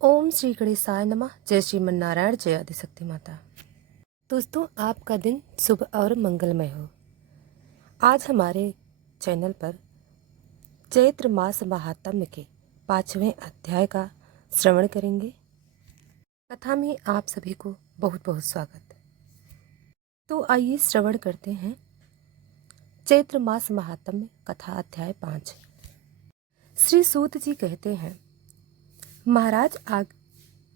ओम श्री गणेशाय नमः। जय श्रीमन्नारायण, जय आदिशक्ति माता। दोस्तों, आपका दिन शुभ और मंगलमय हो। आज हमारे चैनल पर चैत्र मास महात्म्य के 5वें अध्याय का श्रवण करेंगे। कथा में आप सभी को बहुत बहुत स्वागत। तो आइए श्रवण करते हैं चैत्र मास महात्म्य कथा अध्याय 5। श्री सूत जी कहते हैं, महाराज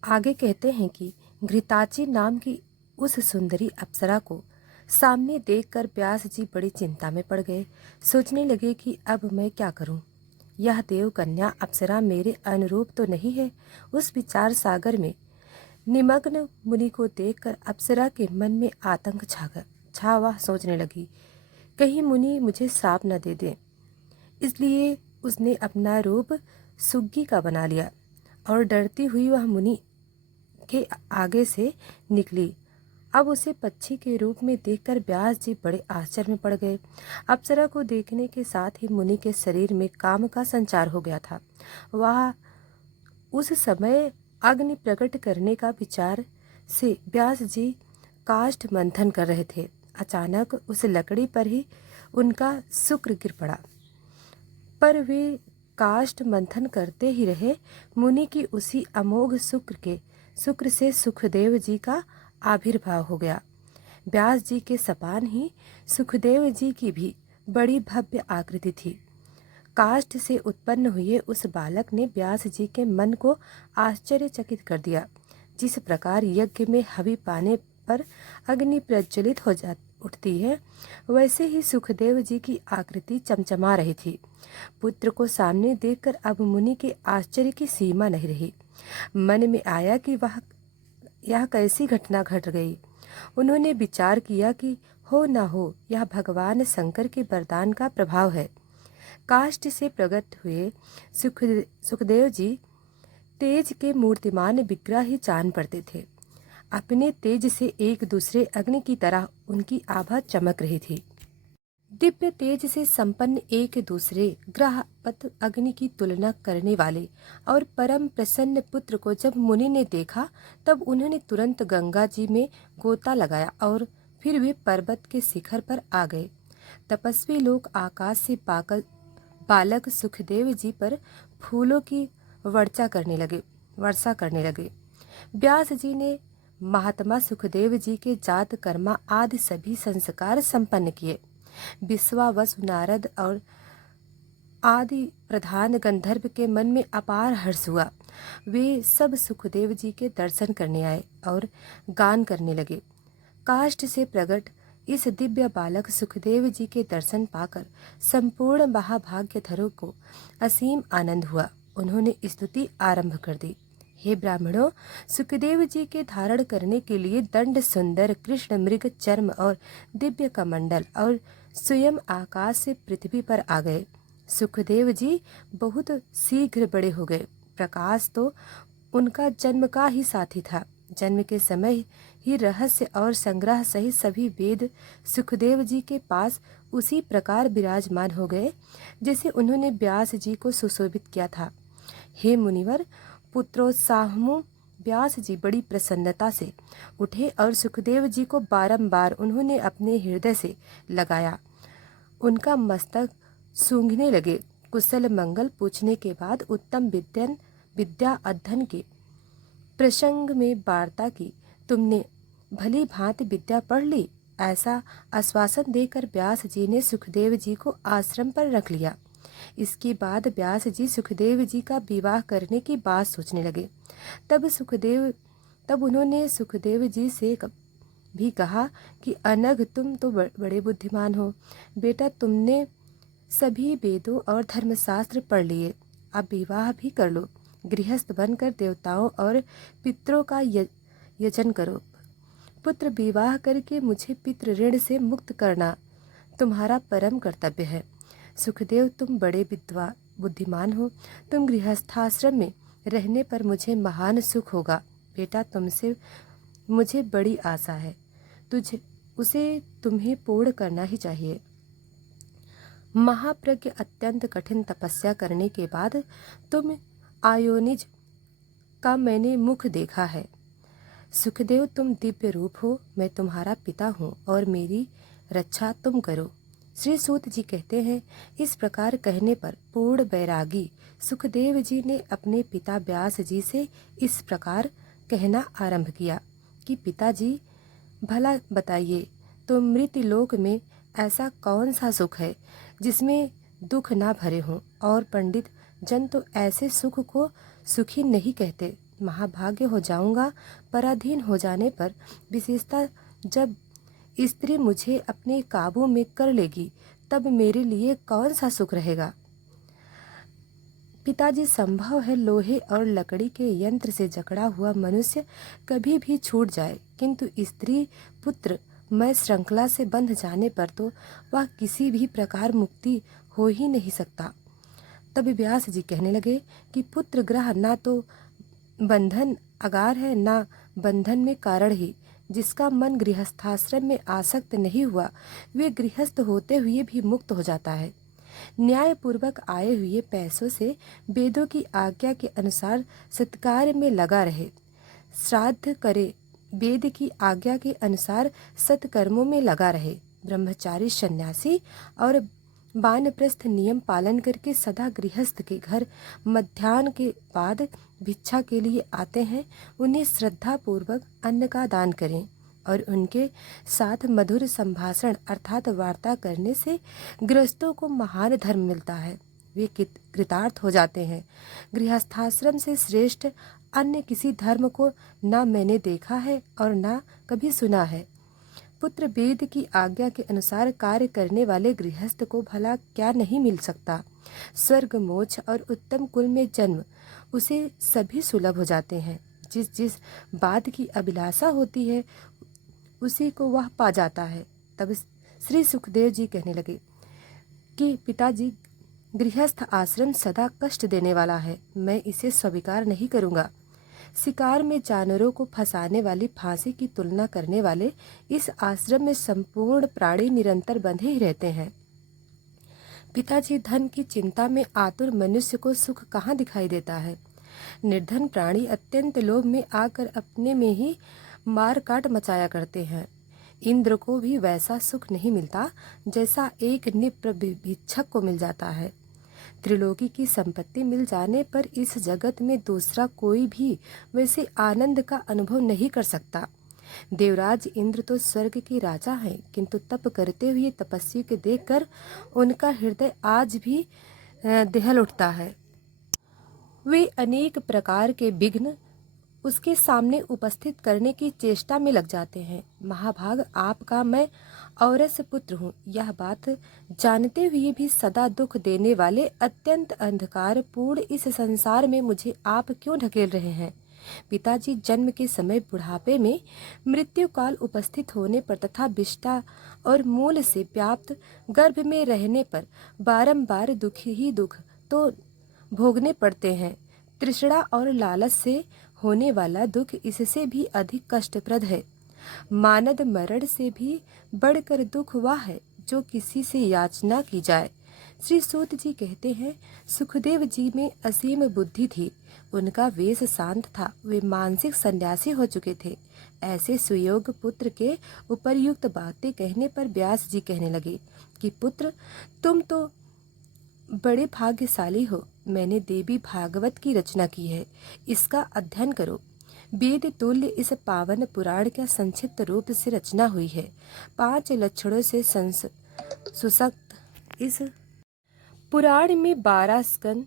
आगे कहते हैं कि घृताची नाम की उस सुंदरी अप्सरा को सामने देखकर व्यास जी बड़ी चिंता में पड़ गए। सोचने लगे कि अब मैं क्या करूं। यह देव कन्या अप्सरा मेरे अनुरूप तो नहीं है। उस विचार सागर में निमग्न मुनि को देखकर अप्सरा के मन में आतंक छा वह सोचने लगी, कहीं मुनि मुझे श्राप न दे दे। इसलिए उसने अपना रूप सुग्गी का बना लिया और डरती हुई वह मुनि के आगे से निकली। अब उसे पक्षी के रूप में देखकर व्यास जी बड़े आश्चर्य में पड़ गए। अप्सरा को देखने के साथ ही मुनि के शरीर में काम का संचार हो गया था। वह उस समय अग्नि प्रकट करने का विचार से व्यास जी काष्ठ मंथन कर रहे थे। अचानक उस लकड़ी पर ही उनका शुक्र गिर पड़ा, पर वे काष्ठ मंथन करते ही रहे। मुनि की उसी अमोघ शुक्र से सुखदेव जी का आविर्भाव हो गया। व्यास जी के समान ही सुखदेव जी की भी बड़ी भव्य आकृति थी। काष्ठ से उत्पन्न हुए उस बालक ने व्यास जी के मन को आश्चर्यचकित कर दिया। जिस प्रकार यज्ञ में हवि पाने पर अग्नि प्रज्वलित उठती है, वैसे ही सुखदेव जी की आकृति चमचमा रही थी। पुत्र को सामने देखकर अब मुनि के आश्चर्य की सीमा नहीं रही। मन में आया कि यह कैसी घटना घट गई। उन्होंने विचार किया कि हो न हो यह भगवान शंकर के वरदान का प्रभाव है। काष्ठ से प्रकट हुए सुखदेव जी तेज के मूर्तिमान विग्रह ही जान पड़ते थे। अपने तेज से एक दूसरे अग्नि की तरह उनकी आभा चमक रही थी। दिव्य तेज से संपन्न एक दूसरे ग्रह पथ अग्नि की तुलना करने वाले और परम प्रसन्न पुत्र को जब मुनि ने देखा, तब उन्होंने तुरंत गंगा जी में गोता लगाया और फिर वे पर्वत के शिखर पर आ गए। तपस्वी लोग आकाश से बालक सुखदेव जी पर फूलों की वर्षा करने लगे। व्यास जी ने महात्मा सुखदेव जी के जात कर्मा आदि सभी संस्कार संपन्न किए। विश्वावसु, नारद और आदि प्रधान गंधर्व के मन में अपार हर्ष हुआ। वे सब सुखदेव जी के दर्शन करने आए और गान करने लगे। काष्ठ से प्रकट इस दिव्य बालक सुखदेव जी के दर्शन पाकर संपूर्ण महाभाग्यधरों को असीम आनंद हुआ। उन्होंने स्तुति आरंभ कर दी। हे ब्राह्मणों, सुखदेव जी के धारण करने के लिए दंड सुंदर कृष्ण मृग चर्म और दिव्य कमंडल और स्वयं आकाश से पृथ्वी पर आ गए। सुखदेव जी बहुत शीघ्र बड़े हो गए। प्रकाश तो उनका जन्म का ही साथी था। जन्म के समय ही रहस्य और संग्रह सहित सभी वेद सुखदेव जी के पास उसी प्रकार विराजमान हो गए जैसे उन्होंने व्यास जी को सुशोभित किया था। हे मुनिवर, पुत्रोत्साहमु व्यास जी बड़ी प्रसन्नता से उठे और सुखदेव जी को बारंबार उन्होंने अपने हृदय से लगाया। उनका मस्तक सूंघने लगे। कुशल मंगल पूछने के बाद उत्तम विद्या अध्ययन के प्रसंग में वार्ता की। तुमने भली भांति विद्या पढ़ ली, ऐसा आश्वासन देकर व्यास जी ने सुखदेव जी को आश्रम पर रख लिया। इसके बाद व्यास जी सुखदेव जी का विवाह करने की बात सोचने लगे। तब उन्होंने सुखदेव जी से भी कहा कि अनघ, तुम तो बड़े बुद्धिमान हो। बेटा, तुमने सभी वेदों और धर्मशास्त्र पढ़ लिए, अब विवाह भी कर लो। गृहस्थ बनकर देवताओं और पितरों का यजन करो। पुत्र विवाह करके मुझे पितृ ऋण से मुक्त करना तुम्हारा परम कर्तव्य है। सुखदेव, तुम बड़े बुद्धिमान हो। तुम गृहस्थाश्रम में रहने पर मुझे महान सुख होगा। बेटा, तुमसे मुझे बड़ी आशा है। उसे तुम्हें पूर्ण करना ही चाहिए। महाप्रज्ञ अत्यंत कठिन तपस्या करने के बाद तुम आयोनिज का मैंने मुख देखा है। सुखदेव तुम दिव्य रूप हो, मैं तुम्हारा पिता हूँ और मेरी रक्षा तुम करो। श्री सूत जी कहते हैं, इस प्रकार कहने पर पूर्ण बैरागी सुखदेव जी ने अपने पिता व्यास जी से इस प्रकार कहना आरंभ किया कि पिताजी, भला बताइए तो मृत्युलोक में ऐसा कौन सा सुख है जिसमें दुख ना भरे हों, और पंडित जन तो ऐसे सुख को सुखी नहीं कहते। महाभाग्य हो जाऊंगा पराधीन हो जाने पर, विशेषता जब स्त्री मुझे अपने काबू में कर लेगी, तब मेरे लिए कौन सा सुख रहेगा। पिताजी, संभव है लोहे और लकड़ी के यंत्र से जकड़ा हुआ मनुष्य कभी भी छूट जाए, किंतु स्त्री पुत्र मैं श्रृंखला से बंध जाने पर तो वह किसी भी प्रकार मुक्ति हो ही नहीं सकता। तब व्यास जी कहने लगे कि पुत्र ग्रह ना तो बंधन आगार है, ना बंधन में कारण ही। जिसका मन गृहस्थाश्रम में आसक्त नहीं हुआ, वे गृहस्थ होते हुए भी मुक्त हो जाता है। न्याय पूर्वक आए हुए पैसों से वेदों की आज्ञा के अनुसार सत्कार में लगा रहे, श्राद्ध करे, वेद की आज्ञा के अनुसार सत्कर्मों में लगा रहे। ब्रह्मचारी सन्यासी और वानप्रस्थ नियम पालन करके सदा गृहस्थ के घर मध्याह्न के बाद भिक्षा के लिए आते हैं, उन्हें श्रद्धा पूर्वक अन्न का दान करें और उनके साथ मधुर संभाषण अर्थात वार्ता करने से गृहस्थों को महान धर्म मिलता है, वे कृतार्थ हो जाते हैं। गृहस्थाश्रम से श्रेष्ठ अन्य किसी धर्म को ना मैंने देखा है और ना कभी सुना है। पुत्र वेद की आज्ञा के अनुसार कार्य करने वाले गृहस्थ को भला क्या नहीं मिल सकता। स्वर्ग, मोक्ष और उत्तम कुल में जन्म उसे सभी सुलभ हो जाते हैं। जिस जिस बात की अभिलाषा होती है उसी को वह पा जाता है। तब श्री सुखदेव जी कहने लगे कि पिताजी, गृहस्थ आश्रम सदा कष्ट देने वाला है, मैं इसे स्वीकार नहीं करूँगा। शिकार में जानवरों को फंसाने वाली फांसी की तुलना करने वाले इस आश्रम में संपूर्ण प्राणी निरंतर बंधे ही रहते हैं। पिताजी, धन की चिंता में आतुर मनुष्य को सुख कहाँ दिखाई देता है। निर्धन प्राणी अत्यंत लोभ में आकर अपने में ही मार काट मचाया करते हैं। इंद्र को भी वैसा सुख नहीं मिलता जैसा एक निप्र भिक्षक को मिल जाता है। त्रिलोकी की संपत्ति मिल जाने पर इस जगत में दूसरा कोई भी वैसे आनंद का अनुभव नहीं कर सकता। देवराज इंद्र तो स्वर्ग के राजा हैं, किंतु तप करते हुए तपस्वी के देखकर उनका हृदय आज भी दहल उठता है। वे अनेक प्रकार के विघ्न उसके सामने उपस्थित करने की चेष्टा में लग जाते हैं। महाभाग, आपका मैं औरस पुत्र हूँ, यह बात जानते हुए भी सदा दुख देने वाले अत्यंत अंधकार पूर्ण इस संसार में मुझे आप क्यों ढकेल रहे हैं। पिताजी, जन्म के समय बुढ़ापे में मृत्यु काल उपस्थित होने पर तथा विष्ठा और मूल से व्याप्त गर्भ में रहने पर बारंबार दुख ही दुख तो भोगने पड़ते हैं। तृष्णा और लालच से होने वाला दुख इससे भी अधिक कष्टप्रद है। मानद मरण से भी बढ़कर दुख वह है जो किसी से याचना की जाए। श्री सूत जी कहते हैं, सुखदेव जी में असीम बुद्धि थी, उनका वेश शांत था, वे मानसिक सन्यासी हो चुके थे। ऐसे सुयोग पुत्र के उपर्युक्त बातें कहने पर व्यास जी कहने लगे कि पुत्र, तुम तो बड़े भाग्यशाली हो, मैंने देवी भागवत की रचना की है, इसका अध्ययन करो। वेद तुल्य इस पावन पुराण का संक्षिप्त रूप से रचना हुई है। 5 लक्षणों से सुसक्त इस पुराण में 12 स्कंद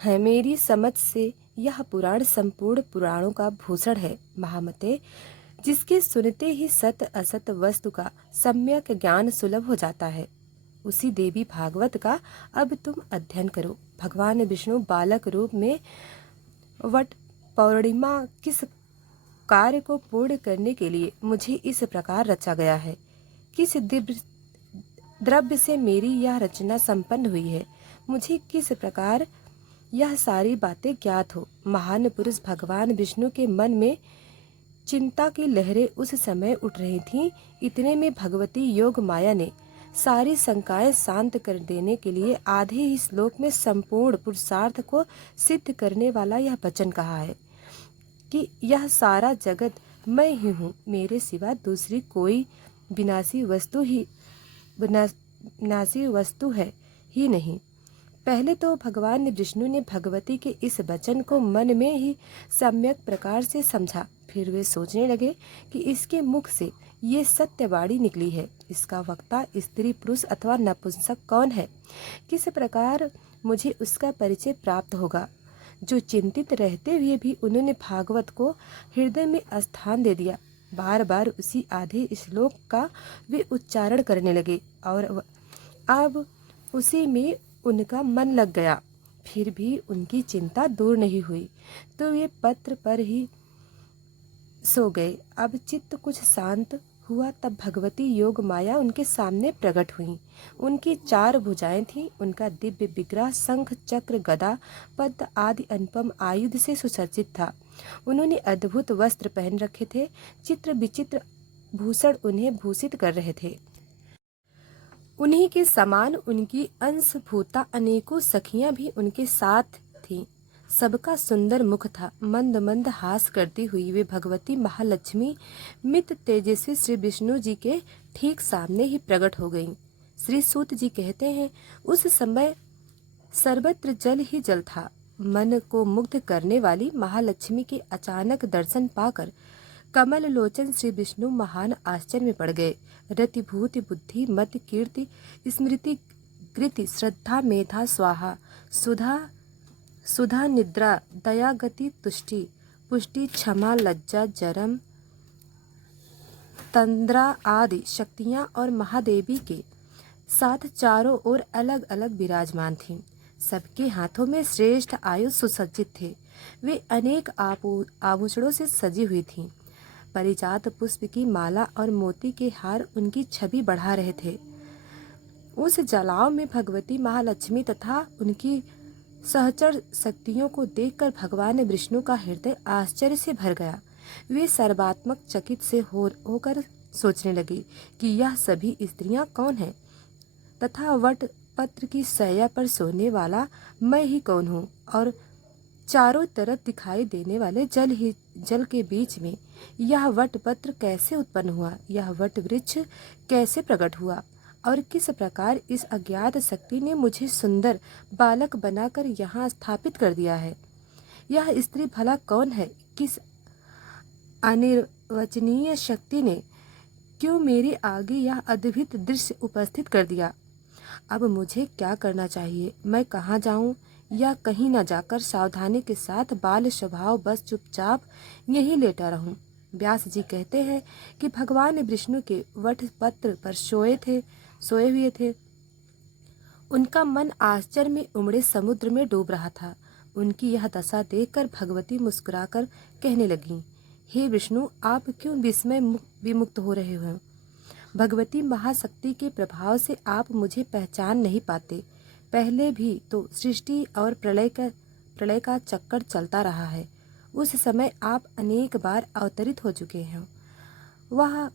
है। मेरी समझ से यह पुराण संपूर्ण पुराणों का भूषण है। महामते, जिसके सुनते ही सत असत वस्तु का सम्यक ज्ञान सुलभ हो जाता है, उसी देवी भागवत का अब तुम अध्ययन करो। भगवान विष्णु बालक रूप में वट पौर्णिमा किस कार्य को पूर्ण करने के लिए मुझे इस प्रकार रचा गया है, किस द्रव्य से मेरी यह रचना संपन्न हुई है, मुझे किस प्रकार यह सारी बातें ज्ञात हो। महान पुरुष भगवान विष्णु के मन में चिंता की लहरें उस समय उठ रही थीं। इतने में भगवती योग माया ने सारी शंकाएं शांत कर देने के लिए आधे ही श्लोक में संपूर्ण पुरुषार्थ को सिद्ध करने वाला यह वचन कहा है कि यह सारा जगत मैं ही हूँ, मेरे सिवा दूसरी कोई विनाशी वस्तु है ही नहीं। पहले तो भगवान विष्णु ने भगवती के इस वचन को मन में ही सम्यक प्रकार से समझा। फिर वे सोचने लगे कि इसके मुख से ये सत्यवाणी निकली है, इसका वक्ता स्त्री पुरुष अथवा नपुंसक कौन है, किस प्रकार मुझे उसका परिचय प्राप्त होगा। जो चिंतित रहते हुए भी उन्होंने भागवत को हृदय में स्थान दे दिया। बार बार उसी आधे श्लोक का वे उच्चारण करने लगे और अब उसी में उनका मन लग गया। फिर भी उनकी चिंता दूर नहीं हुई तो वे पत्र पर ही सो गए। अब चित्त कुछ शांत हुआ तब भगवती योग माया उनके सामने प्रकट हुई। उनकी 4 भुजाएं थीं। उनका दिव्य विग्रह शंख चक्र गदा पद्म आदि अनुपम आयुध से सुसज्जित था। उन्होंने अद्भुत वस्त्र पहन रखे थे। चित्र विचित्र भूषण उन्हें भूषित कर रहे थे। उन्हीं के समान उनकी अंशभूता अनेकों सखियां भी उनके साथ थीं। सबका सुंदर मुख था। मंद मंद हास करती हुई वे भगवती महालक्ष्मी मित तेजस्वी श्री विष्णु जी के ठीक सामने ही प्रकट हो गईं। श्री सूत जी कहते हैं, उस समय सर्वत्र जल ही जल था। मन को मुग्ध करने वाली महालक्ष्मी के अचानक दर्शन पाकर कमल लोचन श्री विष्णु महान आश्चर्य में पड़ गए। रति भूति बुद्धि मति कीर्ति स्मृति कृति श्रद्धा मेधा स्वाहा सुधा निद्रा दया गति तुष्टि पुष्टि क्षमा लज्जा जरम तंद्रा आदि शक्तियां और महादेवी के साथ चारों ओर अलग अलग विराजमान थीं। सबके हाथों में श्रेष्ठ आयुध सुसज्जित थे। वे अनेक आभूषणों से सजी हुई थीं। परिजात पुष्प की माला और मोती के हार उनकी छवि बढ़ा रहे थे। उस जलाव में भगवती महालक्ष्मी तथा उनकी सहचर शक्तियों को देखकर भगवान विष्णु का हृदय आश्चर्य से भर गया। वे सर्वात्मक चकित से होकर सोचने लगे कि यह सभी स्त्रियां कौन हैं तथा वट पत्र की शैया पर सोने वाला मैं ही कौन हूँ और चारों तरफ दिखाई देने वाले जल के बीच में यह वट पत्र कैसे उत्पन्न हुआ, यह वट वृक्ष कैसे प्रकट हुआ और किस प्रकार इस अज्ञात शक्ति ने मुझे सुंदर बालक बनाकर यहाँ स्थापित कर दिया है। यह स्त्री भला कौन है, किस अनिर्वचनीय शक्ति ने क्यों मेरे आगे यह अद्भुत दृश्य उपस्थित कर दिया। अब मुझे क्या करना चाहिए, मैं कहाँ जाऊँ या कहीं न जाकर सावधानी के साथ बाल स्वभाव बस चुपचाप यहीं लेटा रहूं। व्यास जी कहते हैं कि भगवान विष्णु के वट पत्र पर सोए हुए थे। उनका मन आश्चर्य में उमड़े समुद्र में डूब रहा था। उनकी यह दशा देखकर भगवती मुस्कुराकर कहने लगीं, हे विष्णु, आप क्यों विस्मय विमुक्त हो रहे हो। भगवती महाशक्ति के प्रभाव से आप मुझे पहचान नहीं पाते। पहले भी तो सृष्टि और प्रलय का चक्कर चलता रहा है। उस समय आप अनेक बार अवतरित हो चुके हैं। वह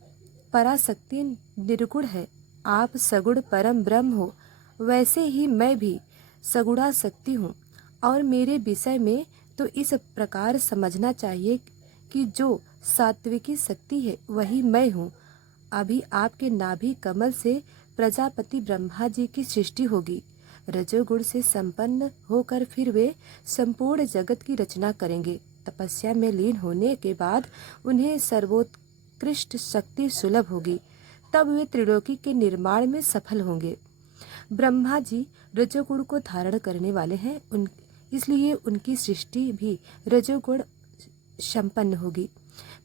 पराशक्ति निर्गुण है, आप सगुण परम ब्रह्म हो। वैसे ही मैं भी सगुणा शक्ति हूँ और मेरे विषय में तो इस प्रकार समझना चाहिए कि जो सात्विकी शक्ति है वही मैं हूँ। अभी आपके नाभि कमल से प्रजापति ब्रह्मा जी की सृष्टि होगी। रजोगुण से संपन्न होकर फिर वे संपूर्ण जगत की रचना करेंगे। तपस्या में लीन होने के बाद उन्हें सर्वोत्कृष्ट शक्ति सुलभ होगी। तब वे त्रिलोकी के निर्माण में सफल होंगे। ब्रह्मा जी रजोगुण को धारण करने वाले हैं, इसलिए उनकी सृष्टि भी रजोगुण संपन्न होगी।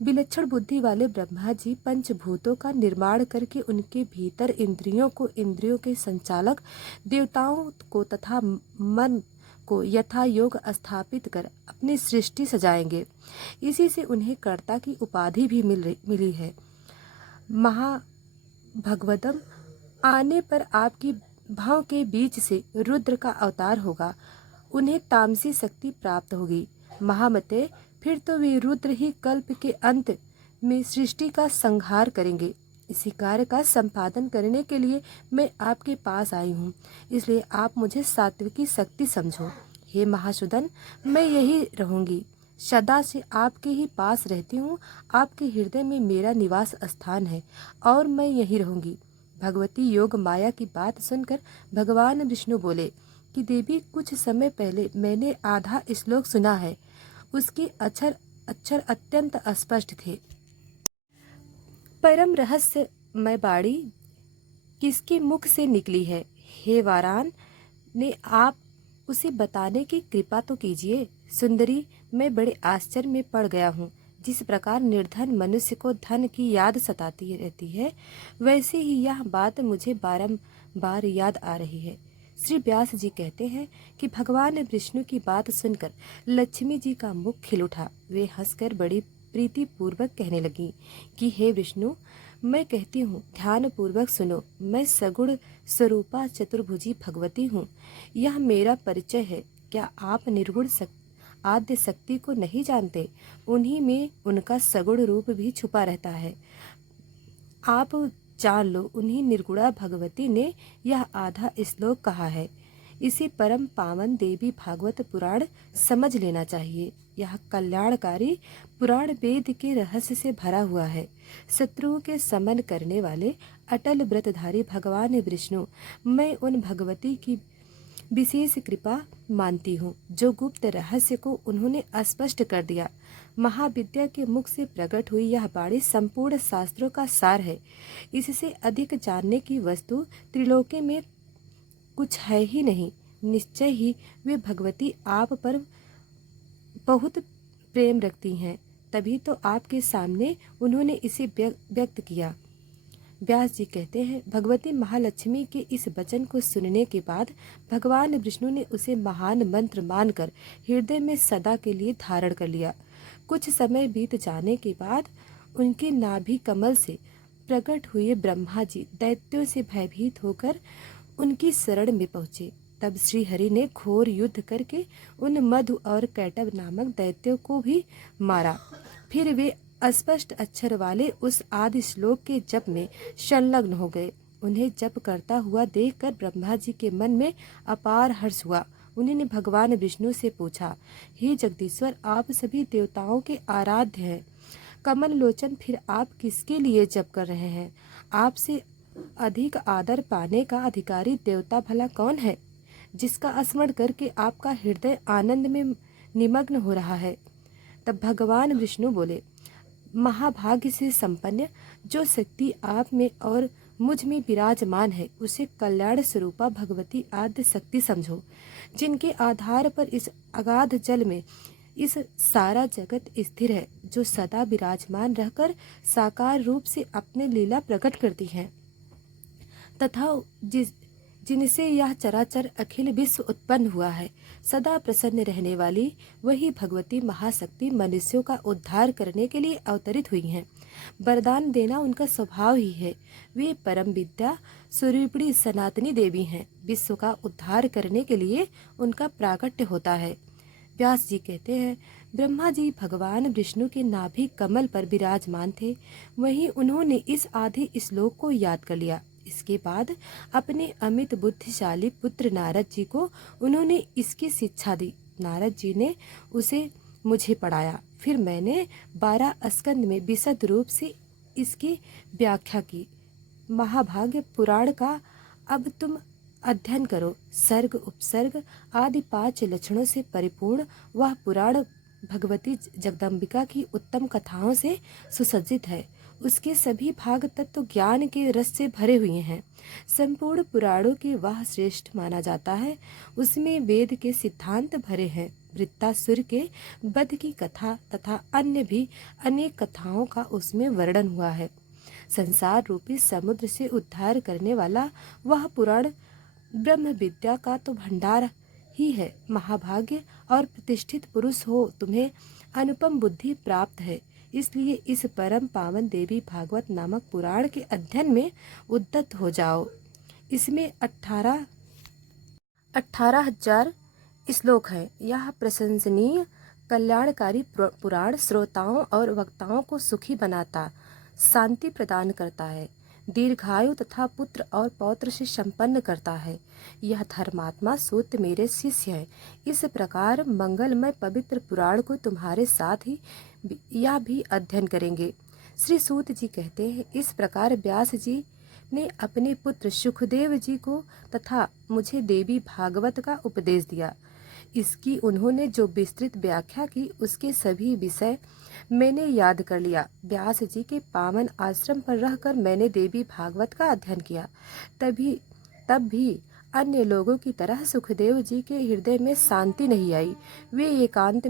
विलक्षण बुद्धि वाले ब्रह्मा जी पंचभूतों का निर्माण करके उनके भीतर इंद्रियों को इंद्रियों के संचालक, देवताओं को तथा मन को यथा योग स्थापित कर अपनी सृष्टि सजाएंगे। इसी से उन्हें कर्ता की उपाधि भी मिली है। महाभगवतम आने पर आपकी भाव के बीच से रुद्र का अवतार होगा। उन्हें तामसी शक्ति प्राप्त होगी। महामते, फिर तो वे रुद्र ही कल्प के अंत में सृष्टि का संहार करेंगे। इसी कार्य का संपादन करने के लिए मैं आपके पास आई हूँ, इसलिए आप मुझे सात्विकी शक्ति समझो। हे महासुदन, मैं यही रहूंगी, सदा से आपके ही पास रहती हूँ। आपके हृदय में मेरा निवास स्थान है और मैं यही रहूंगी। भगवती योग माया की बात सुनकर भगवान विष्णु बोले कि देवी, कुछ समय पहले मैंने आधा श्लोक सुना है। उसके अक्षर अक्षर अत्यंत अस्पष्ट थे। परम रहस्यमय बाणी किसके मुख से निकली है? हे वारान ने, आप उसे बताने की कृपा तो कीजिए। सुंदरी, मैं बड़े आश्चर्य में पड़ गया हूँ। जिस प्रकार निर्धन मनुष्य को धन की याद सताती रहती है, वैसे ही यह बात मुझे बारंबार याद आ रही है। श्री व्यास जी कहते हैं कि भगवान विष्णु की बात सुनकर लक्ष्मी जी का मुख खिल उठा। वे हंसकर बड़ी प्रीति पूर्वक कहने लगी कि हे विष्णु, मैं कहती हूँ, ध्यान पूर्वक सुनो। मैं सगुण स्वरूपा चतुर्भुजी भगवती हूँ। यह मेरा परिचय है। क्या आप निर्गुण आद्य शक्ति को नहीं जानते? उन्हीं में उनका सगुण रूप भी छुपा रहता है। आप जान लो, उन्हीं निर्गुणा भगवती ने यह आधा श्लोक कहा है। इसी परम पावन देवी भागवत पुराण समझ लेना चाहिए। यह कल्याणकारी पुराण वेद के रहस्य से भरा हुआ है। शत्रुओं के समन करने वाले अटल व्रतधारी भगवान विष्णु, मैं उन भगवती की विशेष कृपा मानती हूँ जो गुप्त रहस्य को उन्होंने स्पष्ट कर दिया। महाविद्या के मुख से प्रकट हुई यह बाणी संपूर्ण शास्त्रों का सार है। इससे अधिक जानने की वस्तु त्रिलोकी में कुछ है ही नहीं। निश्चय ही वे भगवती आप पर बहुत प्रेम रखती हैं, तभी तो आपके सामने उन्होंने इसे व्यक्त किया। व्यास जी कहते हैं, भगवती महालक्ष्मी के इस वचन को सुनने के बाद भगवान विष्णु ने उसे महान मंत्र मानकर हृदय में सदा के लिए धारण कर लिया। कुछ समय बीत जाने के बाद उनके नाभि कमल से प्रकट हुए ब्रह्मा जी दैत्यों से भयभीत होकर उनकी शरण में पहुंचे। तब श्री हरि ने घोर युद्ध करके उन मधु और कैटभ नामक दैत्यों को भी मारा। फिर वे अस्पष्ट अक्षर वाले उस आदि श्लोक के जप में संलग्न हो गए। उन्हें जप करता हुआ देखकर ब्रह्मा जी के मन में अपार हर्ष हुआ। उन्होंने भगवान विष्णु से पूछा, हे जगदीश्वर, आप सभी देवताओं के आराध्य हैं। कमल लोचन, फिर आप किसके लिए जप कर रहे हैं? आपसे अधिक आदर पाने का अधिकारी देवता भला कौन है, जिसका स्मरण करके आपका हृदय आनंद में निमग्न हो रहा है? तब भगवान विष्णु बोले, महाभाग्य से संपन्न जो शक्ति आप में और मुझ में विराजमान है, उसे कल्याण स्वरूपा भगवती आद्य शक्ति समझो, जिनके आधार पर इस अगाध जल में इस सारा जगत स्थिर है, जो सदा विराजमान रहकर साकार रूप से अपने लीला प्रकट करती हैं तथा जिनसे यह चराचर अखिल विश्व उत्पन्न हुआ है। सदा प्रसन्न रहने वाली वही भगवती महाशक्ति मनुष्यों का उद्धार करने के लिए अवतरित हुई हैं। वरदान देना उनका स्वभाव ही है। वे परम विद्या स्वरूपिणी सनातनी देवी हैं। विश्व का उद्धार करने के लिए उनका प्राकट्य होता है। व्यास जी कहते हैं, ब्रह्मा जी भगवान विष्णु के नाभि कमल पर विराजमान थे। वहीं उन्होंने इस आधे श्लोक को याद कर लिया। इसके बाद अपने अमित बुद्धिशाली पुत्र नारद जी को उन्होंने इसकी शिक्षा दी। नारद जी ने उसे मुझे पढ़ाया। फिर मैंने 12 स्कंद में विशद रूप से इसकी व्याख्या की। महाभाग्य पुराण का अब तुम अध्ययन करो। सर्ग उपसर्ग आदि 5 लक्षणों से परिपूर्ण वह पुराण भगवती जगदम्बिका की उत्तम कथाओं से सुसज्जित है। उसके सभी भाग तत्व ज्ञान के रस से भरे हुए हैं। संपूर्ण पुराणों के वह श्रेष्ठ माना जाता है। उसमें वेद के सिद्धांत भरे हैं। वृत्तासुर के वध की कथा तथा अन्य भी अनेक कथाओं का उसमें वर्णन हुआ है। संसार रूपी समुद्र से उद्धार करने वाला वह पुराण ब्रह्म विद्या का तो भंडार ही है। महाभाग्य और प्रतिष्ठित पुरुष हो, तुम्हें अनुपम बुद्धि प्राप्त है। इसलिए इस परम पावन देवी भागवत नामक पुराण के अध्ययन में उद्यत हो जाओ। इसमें 18,000 श्लोक हैं। यह प्रशंसनीय कल्याणकारी पुराण श्रोताओं और वक्ताओं को सुखी बनाता शांति प्रदान करता है, दीर्घायु तथा पुत्र और पौत्र से संपन्न करता है। यह धर्मात्मा सूत मेरे शिष्य है। इस प्रकार मंगलमय पवित्र पुराण को तुम्हारे साथ ही यह भी अध्ययन करेंगे। श्री सूत जी कहते हैं, इस प्रकार व्यास जी ने अपने पुत्र सुखदेव जी को तथा मुझे देवी भागवत का उपदेश दिया। इसकी उन्होंने जो विस्तृत व्याख्या की उसके सभी विषय मैंने याद कर लिया। व्यास जी के पावन आश्रम पर रहकर मैंने देवी भागवत का अध्ययन किया। तब भी अन्य लोगों की तरह सुखदेव जी के हृदय में शांति नहीं आई। वे एकांत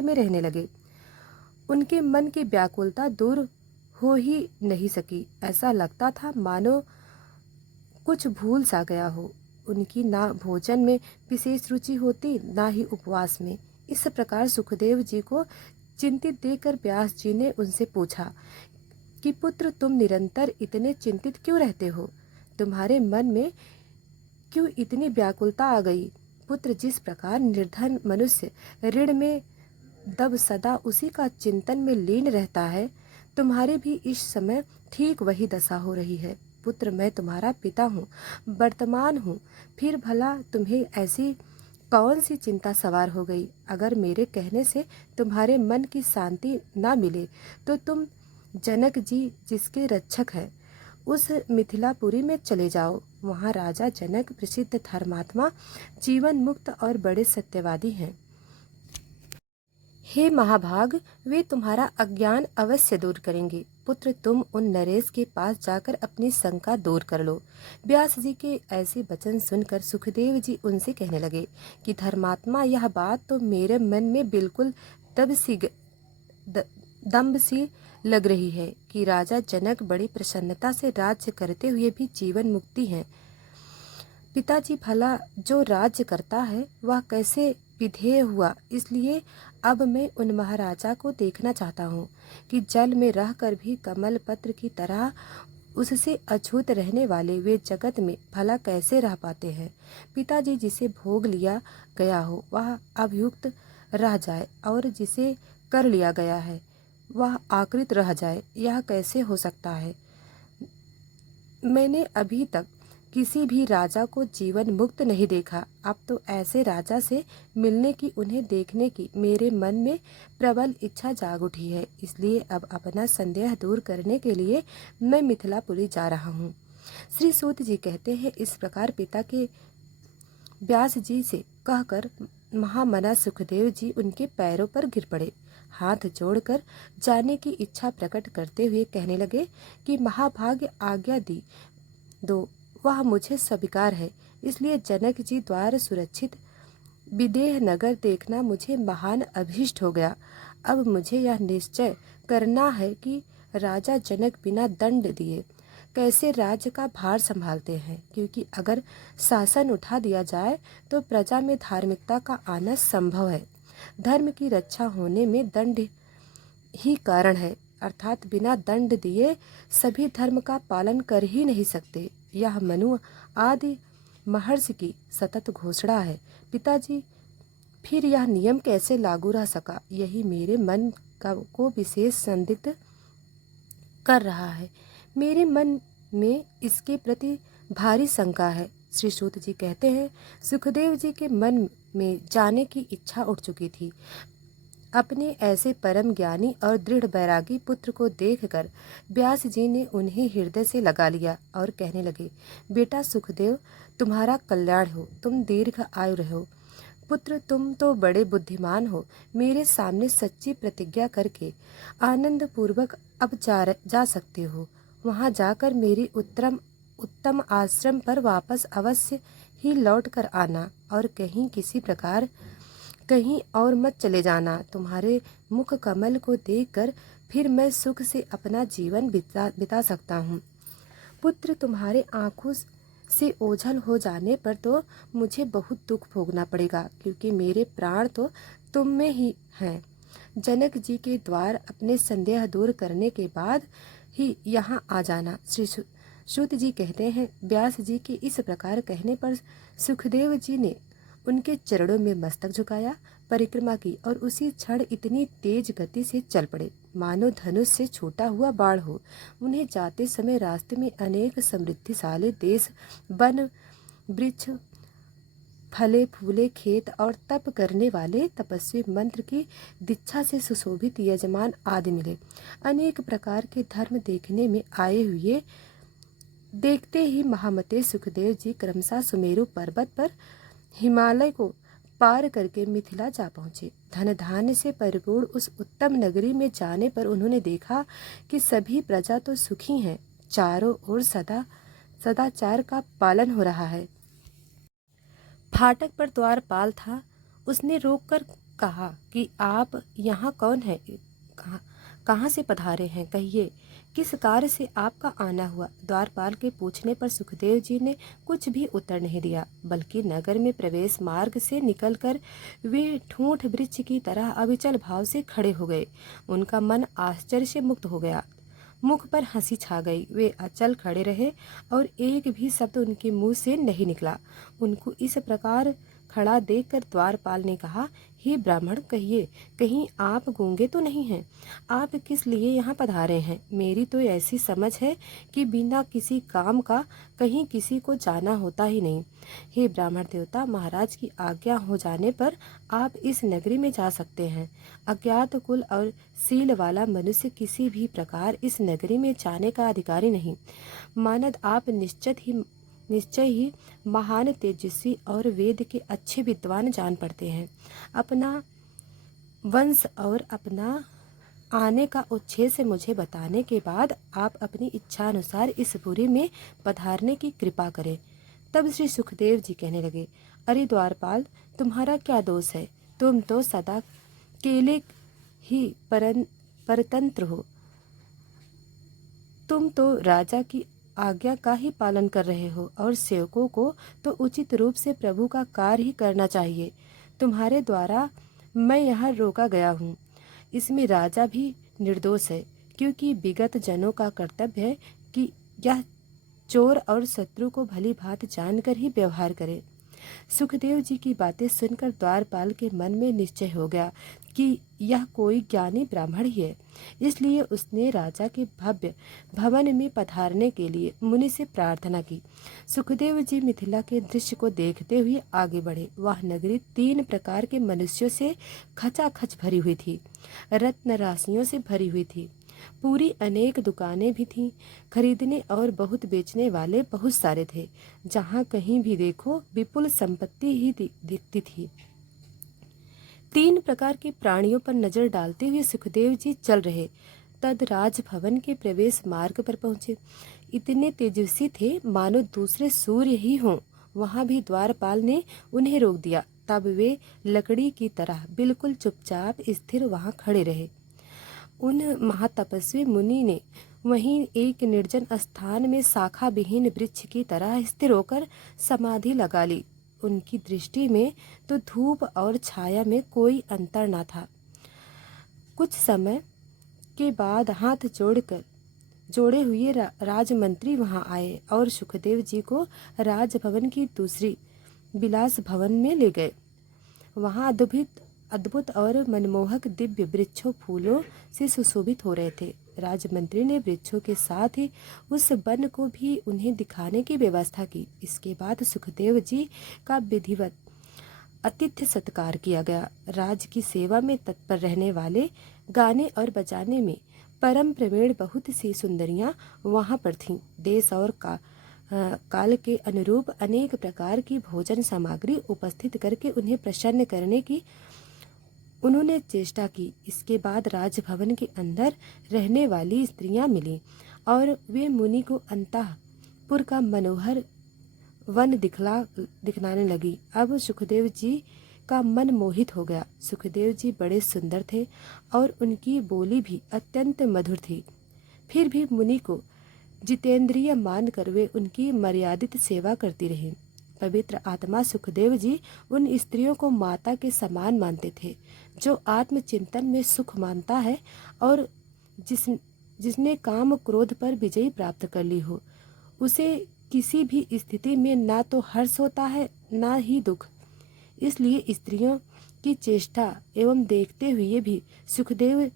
में रहने लगे। उनके मन की व्याकुलता दूर हो ही नहीं सकी। ऐसा लगता था मानो कुछ भूल सा गया हो। उनकी ना भोजन में विशेष रुचि होती, ना ही उपवास में। इस प्रकार सुखदेव जी को चिंतित देखकर व्यास जी ने उनसे पूछा कि पुत्र, तुम निरंतर इतने चिंतित क्यों रहते हो? तुम्हारे मन में क्यों इतनी व्याकुलता आ गई? पुत्र, जिस प्रकार निर्धन मनुष्य ऋण में दब सदा उसी का चिंतन में लीन रहता है, तुम्हारी भी इस समय ठीक वही दशा हो रही है। पुत्र, मैं तुम्हारा पिता हूँ, वर्तमान हूँ, फिर भला तुम्हें ऐसी कौन सी चिंता सवार हो गई? अगर मेरे कहने से तुम्हारे मन की शांति ना मिले तो तुम जनक जी जिसके रक्षक है उस मिथिलापुरी में चले जाओ। वहाँ राजा जनक प्रसिद्ध धर्मात्मा, जीवन मुक्त और बड़े सत्यवादी हैं। हे महाभाग, वे तुम्हारा अज्ञान अवश्य दूर करेंगे। पुत्र, तुम उन नरेश के पास जाकर अपनी शंका दूर कर लो। व्यास जी के ऐसे वचन सुनकर सुखदेव जी उनसे कहने लगे कि धर्मात्मा, यह बात तो मेरे मन में बिल्कुल दम्भ सी लग रही है कि राजा जनक बड़ी प्रसन्नता से राज्य करते हुए भी जीवन मुक्ति हैं। पिताजी, भला जो राज्य करता है वह कैसे विधेय हुआ? इसलिए अब मैं उन महाराजा को देखना चाहता हूँ कि जल में रहकर भी कमल पत्र की तरह उससे अछूत रहने वाले वे जगत में भला कैसे रह पाते हैं। पिताजी, जिसे भोग लिया गया हो वह अभियुक्त रह जाए और जिसे कर लिया गया है वह आकृत रह जाए, यह कैसे हो सकता है? मैंने अभी तक किसी भी राजा को जीवन मुक्त नहीं देखा। अब तो ऐसे राजा से मिलने की, उन्हें देखने की मेरे मन में प्रबल इच्छा जाग उठी है। इसलिए अब अपना संदेह दूर करने के लिए मैं मिथिलापुरी जा रहा हूँ। श्री सूत जी कहते हैं, इस प्रकार पिता के व्यास जी से कहकर महामना सुखदेव जी उनके पैरों पर गिर पड़े। हाथ जोड़कर जाने की इच्छा प्रकट करते हुए कहने लगे कि महाभाग्य, आज्ञा दो, वह मुझे स्वीकार है। इसलिए जनक जी द्वार सुरक्षित विदेह नगर देखना मुझे महान अभीष्ट हो गया। अब मुझे यह निश्चय करना है कि राजा जनक बिना दंड दिए कैसे राज्य का भार संभालते हैं, क्योंकि अगर शासन उठा दिया जाए तो प्रजा में धार्मिकता का आना संभव है। धर्म की रक्षा होने में दंड ही कारण है, अर्थात बिना दंड दिए सभी धर्म का पालन कर ही नहीं सकते। यह मनु आदि महर्षि की सतत घोषणा है। पिताजी, फिर यह नियम कैसे लागू रह सका, यही मेरे मन को विशेष संदिग्ध कर रहा है। मेरे मन में इसके प्रति भारी शंका है। श्री सूत जी कहते हैं, सुखदेव जी के मन में जाने की इच्छा उठ चुकी थी। अपने ऐसे परम ज्ञानी और दृढ़ बैरागी पुत्र को देखकर व्यास जी ने उन्हें हृदय से लगा लिया और कहने लगे, बेटा सुखदेव, तुम्हारा कल्याण हो, तुम दीर्घ आयु रहो। पुत्र, तुम तो बड़े बुद्धिमान हो। मेरे सामने सच्ची प्रतिज्ञा करके आनंद पूर्वक अब जा सकते हो। वहां जाकर मेरी उत्तम आश्रम पर वापस अवश्य ही लौट कर आना और कहीं और मत चले जाना। तुम्हारे मुख कमल को देखकर फिर मैं सुख से अपना जीवन बिता सकता हूँ। पुत्र, तुम्हारे आंखों से ओझल हो जाने पर तो मुझे बहुत दुख भोगना पड़ेगा, क्योंकि मेरे प्राण तो तुम में ही हैं। जनक जी के द्वार अपने संदेह दूर करने के बाद ही यहाँ आ जाना। श्री सूत जी कहते हैं, व्यास जी के इस प्रकार कहने पर सुखदेव जी ने उनके चरणों में मस्तक झुकाया, परिक्रमा की और उसी क्षण इतनी तेज गति से चल पड़े। मानो धनुष से छूटा हुआ बाण हो। उन्हें जाते समय रास्ते में अनेक समृद्धिशाली देश, वन, वृक्ष, फले फूले खेत और तप करने वाले तपस्वी, मंत्र की दीक्षा से सुशोभित यजमान आदि मिले। अनेक प्रकार के धर्म देखने में आए हुए देखते ही महामते सुखदेव जी क्रमशः सुमेरु पर्वत पर हिमालय को पार करके मिथिला जा पहुँचे। धन धान्य से परिपूर्ण उस उत्तम नगरी में जाने पर उन्होंने देखा कि सभी प्रजा तो सुखी हैं, चारों ओर सदाचार का पालन हो रहा है। फाटक पर द्वारपाल था। उसने रोककर कहा कि आप यहाँ कौन है, कहाँ से पधारे हैं, कहिए किस कार्य से आपका आना हुआ। द्वारपाल के पूछने पर सुखदेव जी ने कुछ भी उत्तर नहीं दिया, बल्कि नगर में प्रवेश मार्ग से निकलकर वे ठूंठ वृक्ष की तरह अविचल भाव से खड़े हो गए। उनका मन आश्चर्य से मुक्त हो गया, मुख पर हंसी छा गई। वे अचल खड़े रहे और एक भी शब्द उनके मुंह से नहीं निकला। उनको इस प्रकार खड़ा देखकर द्वारपाल ने कहा, हे ब्राह्मण, कहिए कहीं आप गूंगे तो नहीं हैं? आप किस लिए यहाँ पधारे हैं? मेरी तो ऐसी समझ है कि बिना किसी काम का कहीं किसी को जाना होता ही नहीं। हे ब्राह्मण देवता, महाराज की आज्ञा हो जाने पर आप इस नगरी में जा सकते हैं। अज्ञात कुल और सील वाला मनुष्य किसी भी प्रकार इस नगरी में जाने का अधिकारी नहीं। मानद आप निश्चय ही महान तेजस्वी और वेद के अच्छे विद्वान जान पड़ते हैं। अपना वंश और अपना आने का उच्छेद से मुझे बताने के बाद आप अपनी इच्छा अनुसार इस पुरी में पधारने की कृपा करें। तब श्री सुखदेव जी कहने लगे, अरे द्वारपाल, तुम्हारा क्या दोष है? तुम तो सदा केले ही परतंत्र हो। तुम तो राजा की आज्ञा का ही पालन कर रहे हो और सेवकों को तो उचित रूप से प्रभु का कार्य ही करना चाहिए। तुम्हारे द्वारा मैं यहाँ रोका गया हूँ, इसमें राजा भी निर्दोष है, क्योंकि विगत जनों का कर्तव्य है कि यह चोर और शत्रु को भली भांत जानकर ही व्यवहार करे। सुखदेव जी की बातें सुनकर द्वारपाल के मन में निश्चय हो गया कि यह कोई ज्ञानी ब्राह्मण ही है। इसलिए उसने राजा के भव्य भवन में पधारने के लिए मुनि से प्रार्थना की। सुखदेव जी मिथिला के दृश्य को देखते हुए आगे बढ़े। वह नगरी 3 प्रकार के मनुष्यों से खचाखच भरी हुई थी, रत्न राशियों से भरी हुई थी। पूरी अनेक दुकानें भी थीं। खरीदने और बहुत बेचने वाले बहुत सारे थे। जहाँ कहीं भी देखो विपुल संपत्ति ही दिखती थी। 3 प्रकार के प्राणियों पर नजर डालते हुए सुखदेव जी चल रहे। तद राजभवन के प्रवेश मार्ग पर पहुंचे। इतने तेजस्वी थे मानो दूसरे सूर्य ही हों। वहां भी द्वारपाल ने उन्हें रोक दिया। तब वे लकड़ी की तरह बिल्कुल चुपचाप स्थिर वहां खड़े रहे। उन महातपस्वी मुनि ने वहीं एक निर्जन स्थान में शाखा विहीन वृक्ष की तरह स्थिर होकर समाधि लगा ली। उनकी दृष्टि में तो धूप और छाया में कोई अंतर न था। कुछ समय के बाद हाथ जोड़े हुए राजमंत्री वहां आए और सुखदेव जी को राजभवन की दूसरी विलास भवन में ले गए। वहां अद्भुत और मनमोहक दिव्य वृक्षों फूलों से सुशोभित हो रहे थे। राजमंत्री ने वृक्षों के साथ ही उस वन को भी उन्हें दिखाने की व्यवस्था की। इसके बाद सुखदेव जी का विधिवत आतिथ्य सत्कार किया गया। राज की सेवा में तत्पर रहने वाले, गाने और बजाने में परम प्रवीण बहुत सी सुंदरियां वहां पर थीं। देश और काल के अनुरूप अनेक प्रकार की भोजन सामग्री उपस्थित करके उन्हें प्रसन्न करने की उन्होंने चेष्टा की। इसके बाद राजभवन के अंदर रहने वाली स्त्रियां मिलीं और वे मुनि को अंतःपुर का मनोहर वन दिखलाने लगी। अब सुखदेव जी का मन मोहित हो गया। सुखदेव जी बड़े सुंदर थे और उनकी बोली भी अत्यंत मधुर थी। फिर भी मुनि को जितेंद्रिय मानकर वे उनकी मर्यादित सेवा करती रहीं। पवित्र आत्मा सुखदेव जी उन स्त्रियों को माता के समान मानते थे। जो आत्मचिंतन में सुख मानता है और जिसने काम क्रोध पर विजय प्राप्त कर ली हो, उसे किसी भी स्थिति में ना तो हर्ष होता है ना ही दुख। इसलिए स्त्रियों की चेष्टा एवं देखते हुए भी सुखदेव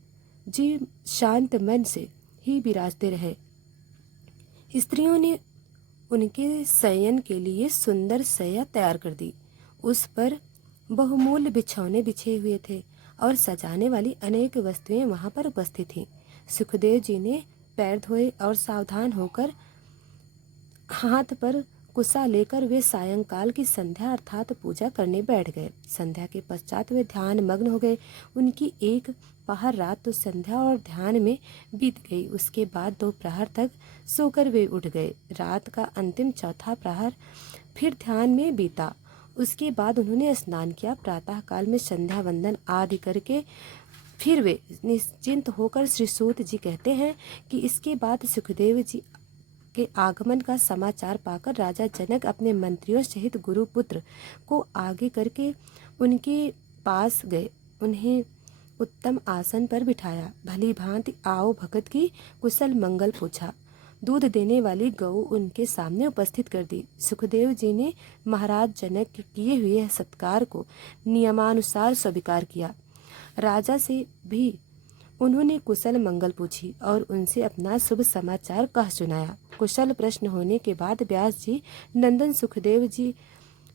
जी शांत मन से ही विराजते रहे। स्त्रियों ने उनके शयन के लिए सुंदर शैया तैयार कर दी। उस पर बहुमूल्य बिछौने बिछे हुए थे और सजाने वाली अनेक वस्तुएं वहां पर उपस्थित थीं। सुखदेव जी ने पैर धोए और सावधान होकर हाथ पर कुसा लेकर वे सायंकाल की संध्या अर्थात पूजा करने बैठ गए। संध्या के पश्चात वे ध्यान मग्न हो गए। उनकी एक पहर रात तो संध्या और ध्यान में बीत गई। उसके बाद 2 प्रहर तक सोकर वे उठ गए। रात का अंतिम चौथा प्रहर फिर ध्यान में बीता। उसके बाद उन्होंने स्नान किया। प्रातः काल में संध्या वंदन आदि करके फिर वे निश्चिंत होकर श्री सूत जी कहते हैं कि इसके बाद सुखदेव जी के आगमन का समाचार पाकर राजा जनक अपने मंत्रियों सहित गुरुपुत्र को आगे करके उनके पास गए। उन्हें उत्तम आसन पर बिठाया। भली भांति आओ भगत की कुशल मंगल पूछा। दूध देने वाली गऊ उनके सामने उपस्थित कर दी। सुखदेव जी ने महाराज जनक के किए हुए सत्कार को नियमानुसार स्वीकार किया। राजा से भी उन्होंने कुशल मंगल पूछी और उनसे अपना शुभ समाचार कह सुनाया। कुशल प्रश्न होने के बाद व्यास जी नंदन सुखदेव जी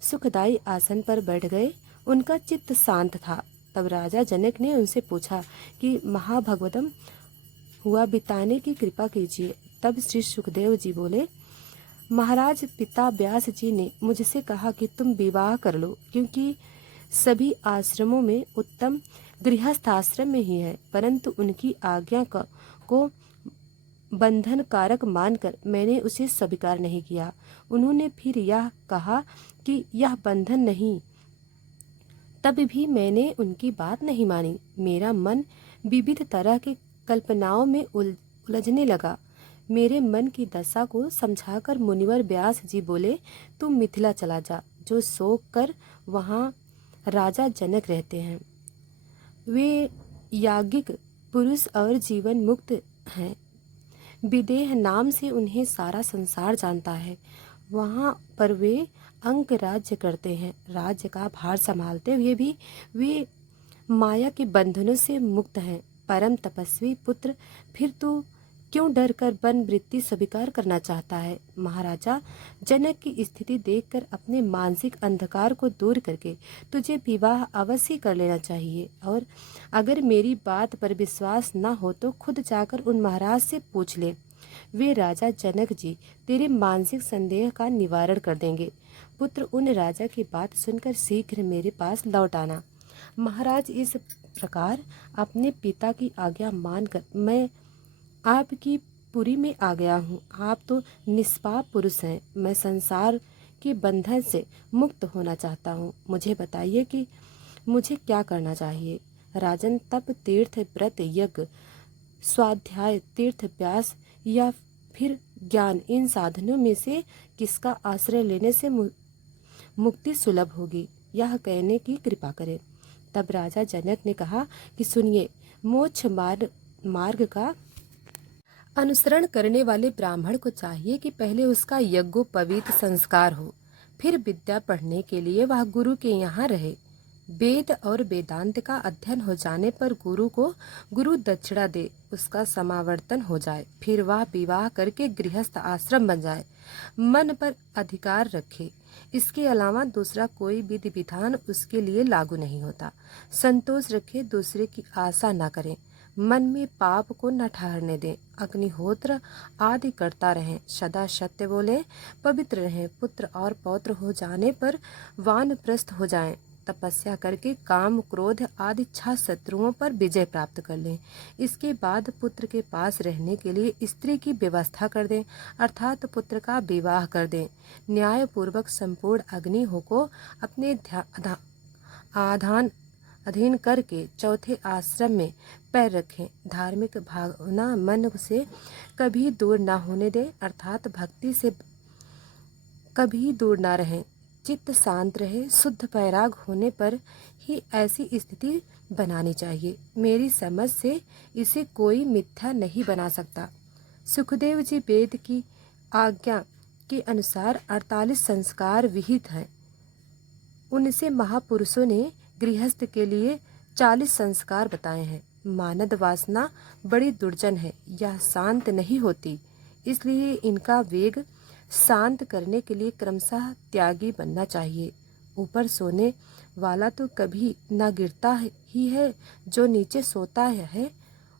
सुखदायी आसन पर बैठ गए। उनका चित्त शांत था। तब राजा जनक ने उनसे पूछा कि महाभगवतम हुआ बिताने की कृपा कीजिए। तब श्री सुखदेव जी बोले, महाराज पिता व्यास जी ने मुझसे कहा कि तुम विवाह कर लो, क्योंकि सभी आश्रमों में उत्तम गृहस्थ आश्रम में ही है, परंतु उनकी आज्ञा को बंधन कारक मानकर मैंने उसे स्वीकार नहीं किया। उन्होंने फिर यह कहा कि यह बंधन नहीं, तब भी मैंने उनकी बात नहीं मानी। मेरा मन विविध तरह की कल्पनाओं में उलझने लगा। मेरे मन की दशा को समझाकर मुनिवर व्यास जी बोले, तुम मिथिला चला जा, जो शोक कर वहाँ राजा जनक रहते हैं। वे याज्ञिक पुरुष और जीवन मुक्त हैं। विदेह नाम से उन्हें सारा संसार जानता है। वहाँ पर वे अंक राज्य करते हैं। राज्य का भार संभालते हुए भी वे माया के बंधनों से मुक्त हैं। परम तपस्वी पुत्र फिर तो क्यों डर कर वन वृत्ति स्वीकार करना चाहता है। महाराजा जनक की स्थिति देखकर अपने मानसिक अंधकार को दूर करके तुझे विवाह अवश्य कर लेना चाहिए, और अगर मेरी बात पर विश्वास न हो तो खुद जाकर उन महाराज से पूछ ले। वे राजा जनक जी तेरे मानसिक संदेह का निवारण कर देंगे। पुत्र उन राजा की बात सुनकर शीघ्र मेरे पास लौट आना। महाराज इस प्रकार अपने पिता की आज्ञा मानकर मैं आपकी पुरी में आ गया हूँ। आप तो निष्पाप पुरुष हैं। मैं संसार के बंधन से मुक्त होना चाहता हूँ। मुझे बताइए कि मुझे क्या करना चाहिए। राजन, तप, तीर्थ, व्रत, यज्ञ, स्वाध्याय, तीर्थ, व्यास या फिर ज्ञान, इन साधनों में से किसका आश्रय लेने से मुक्ति सुलभ होगी, यह कहने की कृपा करें। तब राजा जनक ने कहा कि सुनिए, मोक्ष मार्ग का अनुसरण करने वाले ब्राह्मण को चाहिए कि पहले उसका यज्ञोपवीत संस्कार हो, फिर विद्या पढ़ने के लिए वह गुरु के यहाँ रहे। वेद और वेदांत का अध्ययन हो जाने पर गुरु को गुरु दक्षिणा दे, उसका समावर्तन हो जाए, फिर वह विवाह करके गृहस्थ आश्रम बन जाए, मन पर अधिकार रखे। इसके अलावा दूसरा कोई विधि विधान उसके लिए लागू नहीं होता। संतोष रखे, दूसरे की आशा न करे, मन में पाप को न ठहरने दें, अग्निहोत्र आदि करता रहें, सदा सत्य बोले, पवित्र रहें, पुत्र और पौत्र हो जाने पर वानप्रस्थ हो जाएं, तपस्या करके काम क्रोध आदि 6 शत्रुओं पर विजय प्राप्त कर लें। इसके बाद पुत्र के पास रहने के लिए स्त्री की व्यवस्था कर दें, अर्थात पुत्र का विवाह कर दें। न्याय पूर्वक संपूर्ण अग्निहोत्र को अपने अधीन करके चौथे आश्रम में पैर रखें। धार्मिक भावना मन से कभी दूर न होने दें, अर्थात भक्ति से कभी दूर न रहें। चित्त शांत रहे, शुद्ध वैराग होने पर ही ऐसी स्थिति बनानी चाहिए। मेरी समझ से इसे कोई मिथ्या नहीं बना सकता। सुखदेव जी वेद की आज्ञा के अनुसार 48 संस्कार विहित हैं। उनसे महापुरुषों ने गृहस्थ के लिए 40 संस्कार बताए हैं। मानद वासना बड़ी दुर्जन है, यह शांत नहीं होती, इसलिए इनका वेग शांत करने के लिए क्रमशः त्यागी बनना चाहिए। ऊपर सोने वाला तो कभी न गिरता ही है, जो नीचे सोता है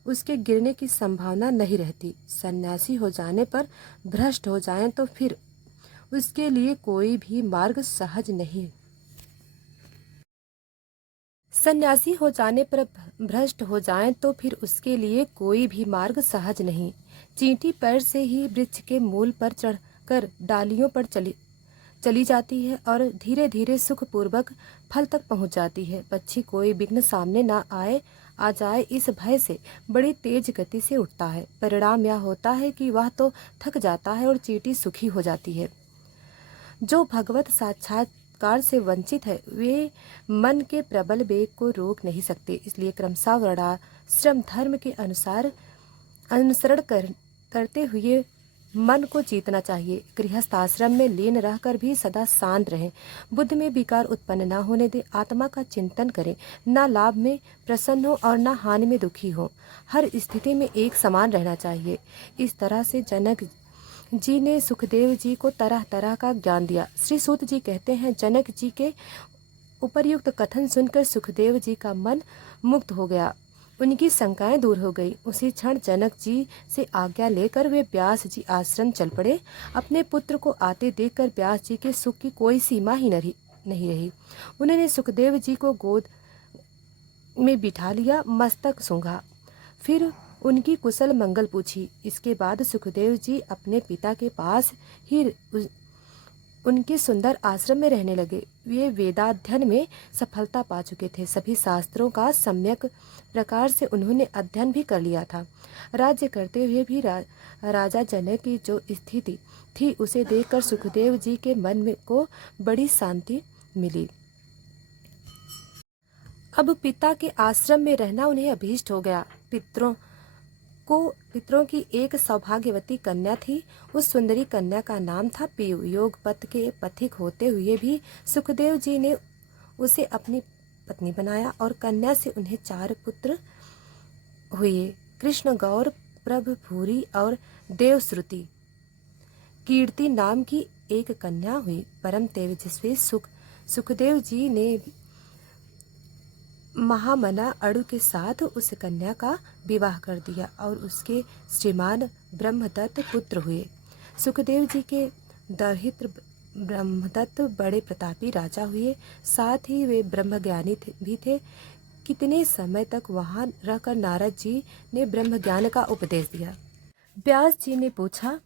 उसके गिरने की संभावना नहीं रहती। सन्यासी हो जाने पर भ्रष्ट हो जाएं तो फिर उसके लिए कोई भी मार्ग सहज नहीं। सन्यासी हो जाने पर भ्रष्ट हो जाएं तो फिर उसके लिए कोई भी मार्ग सहज नहीं। चींटी पैर से ही वृक्ष के मूल पर चढ़कर डालियों पर चली जाती है और धीरे धीरे सुखपूर्वक फल तक पहुंच जाती है। पक्षी कोई विघ्न सामने आ जाए इस भय से बड़ी तेज गति से उठता है। परिणाम यह होता है कि वह तो थक जाता है और चींटी सुखी हो जाती है। जो भगवत साक्षात्कार से वंचित है वे मन के प्रबल वेग को रोक नहीं सकते। इसलिए क्रमशः वर्णाश्रम धर्म के अनुसरण करते हुए मन को जीतना चाहिए। गृहस्थ आश्रम में लीन रहकर भी सदा शांत रहें। बुद्ध में विकार उत्पन्न न होने दें। आत्मा का चिंतन करें, न लाभ में प्रसन्न हो और न हानि में दुखी हो। हर स्थिति में एक समान रहना चाहिए। इस तरह से जनक जी ने सुखदेव जी को तरह तरह का ज्ञान दिया। श्री सूत जी कहते हैं, जनक जी के उपर्युक्त कथन सुनकर सुखदेव जी का मन मुक्त हो गया, उनकी शंकाएं दूर हो गई। उसी क्षण जनक जी से आज्ञा लेकर वे व्यास जी आश्रम चल पड़े। अपने पुत्र को आते देखकर व्यास जी के सुख की कोई सीमा ही नहीं रही। उन्होंने सुखदेव जी को गोद में बिठा लिया, मस्तक सूंघा, फिर उनकी कुशल मंगल पूछी। इसके बाद सुखदेव जी अपने पिता के पास ही उनके सुंदर आश्रम में रहने लगे। वे वेदाध्ययन में सफलता पा चुके थे। सभी शास्त्रों का सम्यक प्रकार से उन्होंने अध्ययन भी कर लिया था। राज्य करते हुए भी राजा जनक की जो स्थिति थी उसे देखकर सुखदेव जी के मन में को बड़ी शांति मिली। अब पिता के आश्रम में रहना उन्हें अभीष्ट हो गया। पितरों की एक सौभाग्यवती कन्या थी। उस सुंदरी कन्या का नाम था पीयू। योग पथ के पथिक होते हुए भी सुखदेव जी ने उसे अपनी पत्नी बनाया और कन्या से उन्हें 4 पुत्र हुए। कृष्ण गौर, प्रभभूरी और देवश्रुति। कीर्ति नाम की एक कन्या हुई। परम तेजस्वी सुखदेव जी ने महामना अणु के साथ उस कन्या का विवाह कर दिया और उसके श्रीमान ब्रह्मदत्त पुत्र हुए। सुखदेव जी के दौहित्र ब्रह्मदत्त बड़े प्रतापी राजा हुए। साथ ही वे ब्रह्मज्ञानी भी थे। कितने समय तक वहां रहकर नारद जी ने ब्रह्म ज्ञान का उपदेश दिया। व्यास जी ने पूछा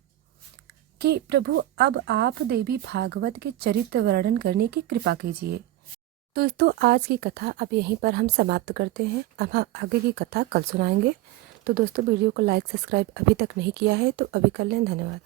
कि प्रभु अब आप देवी भागवत के चरित्र वर्णन करने की कृपा कीजिए। दोस्तों, आज की कथा अब यहीं पर हम समाप्त करते हैं। अब हम आगे की कथा कल सुनाएंगे। तो दोस्तों, वीडियो को लाइक सब्सक्राइब अभी तक नहीं किया है तो अभी कर लें। धन्यवाद।